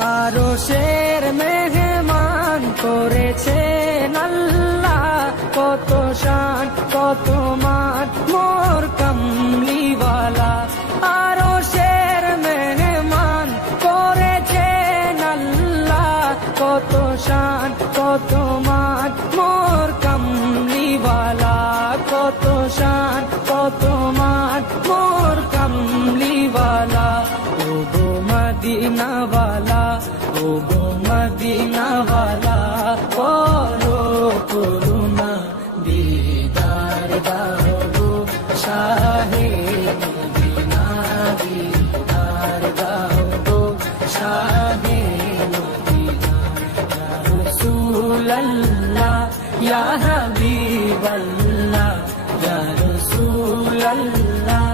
আরশের মেহমান করেছেন আল্লাহ, কত শান কত মান মোর কামলিওয়ালা। আরশের মেহমান করেছেন আল্লাহ, কত শান কত মান মোর কামলিওয়ালা, কত শান কত মান মোর কামলিওয়ালা। ও গো মদিনাওয়ালা, ও গো মদিনাওয়ালা, করো করুণা দিদার দাও গো শাহে মদিনা, দিদার দাও গো শাহে মদিনা। ইয়া রাসূলাল্লাহ ইয়া হাবিবাল্লাহ, ইয়া রাসূলাল্লাহ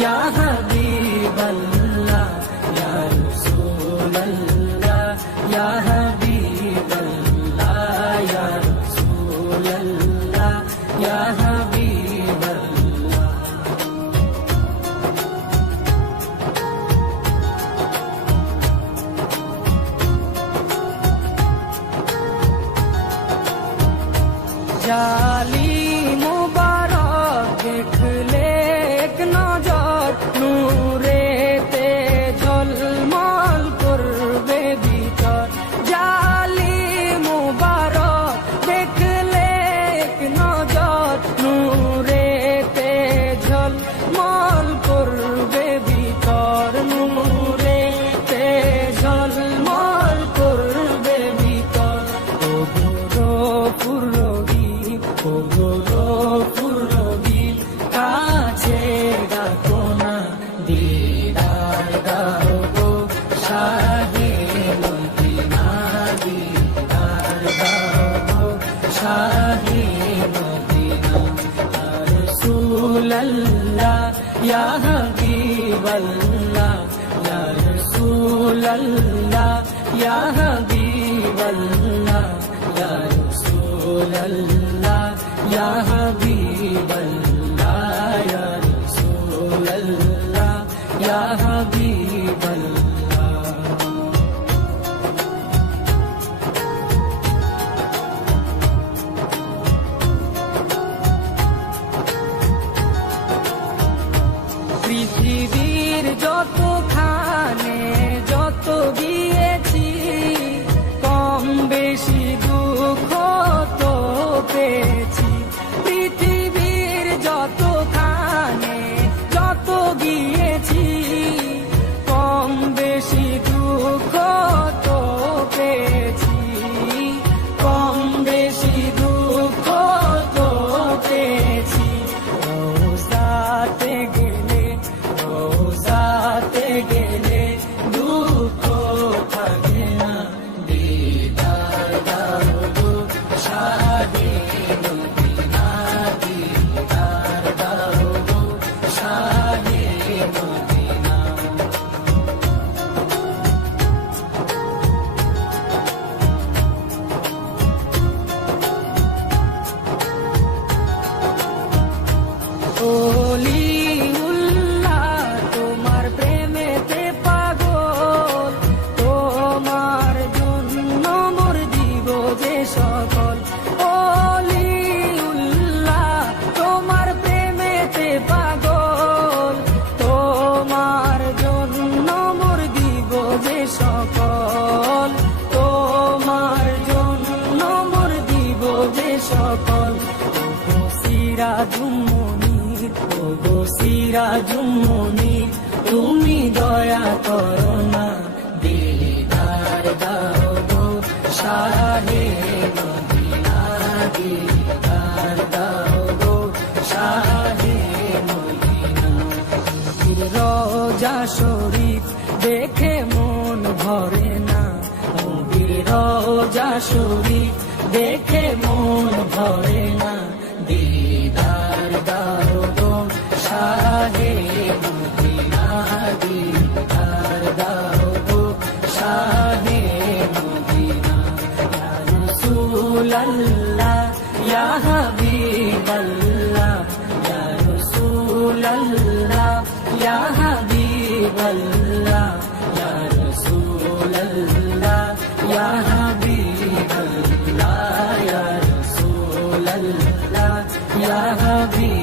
ইয়া হাবিবাল্লাহ, ইয়া রাসূলাল্লাহ ইয়া হাবিবাল্লাহ, ইয়া রাসূলাল্লাহ ইয়া হাবিবাল্লাহ। জালি মুবারক দেখলে এক নজর, নূরেতে ঝলমল করবে ভিতর। জালি মুবারক দেখলে এক নজর, নূরেতে ঝলমল করবে ভিতর, নূরেতে ঝলমল করবে ভিতর। ও গুরু পুরবি, ও গুরু পুরবি, কাছে ডাকো না দিদার দাও গো শাহে মদিনা, দিদার দাও গো শাহে মদিনা। ইয়া রাসূলাল্লাহ ইয়া হাবিবাল্লাহ, ইয়া রাসূলাল্লাহ ইয়া হাবিবাল্লাহ, ইয়া রাসূলাল্লাহ ইয়া হাবিবাল্লাহ, ইয়া রাসূলাল্লাহ ইয়া হাবিবাল্লাহ। পৃথিবীর যতখানে যত গিয়েছি, কম বেশি দুঃখ তো পেয়েছি। পৃথিবীর যতখানে যত গিয়েছি, কম বেশি দুঃখ তো পেয়েছি, কম বেশি দুঃখ তো পেয়েছি। রোজাতে গেলে, রোজাতে গেলে দুঃখ থাকে না, দিদার দাও গো শাহে মদিনা, দিদার দাও গো শাহে মদিনা। ওলিউল্লাহ তোমার প্রেমেতে পাগল, তোমার জন্য মোর দিব যে সকল। ওলিউল্লাহ তোমার প্রেমেতে পাগল, তোমার জন্য মোর দিব যে সকল, তোমার জন্য মোর দিব যে সকল। ও সিরাজুম মুনীর, ও গো সিরাজুম মুনীর, তুমি দয়া করো না দিদার দাও গো শাহে মদিনা, দিদার দাও গো শাহে মদিনা। নবীর রওজা শরীফ দেখে মন ভরে না, নবীর রওজা শরীফ দেখে মন ভরে না, দিদার দাও গো শাহে মদিনা, দিদার দাও গো শাহে মদিনা। ইয়া রাসূলাল্লাহ ইয়া হাবিবাল্লাহ, ইয়া রাসূলাল্লাহ ইয়া হাবিবাল্লাহ, ইয়া রাসূলাল্লাহ ইয়া হাবিবাল্লাহ ইয়া রাসূলাল্লাহ ইয়া হাবিব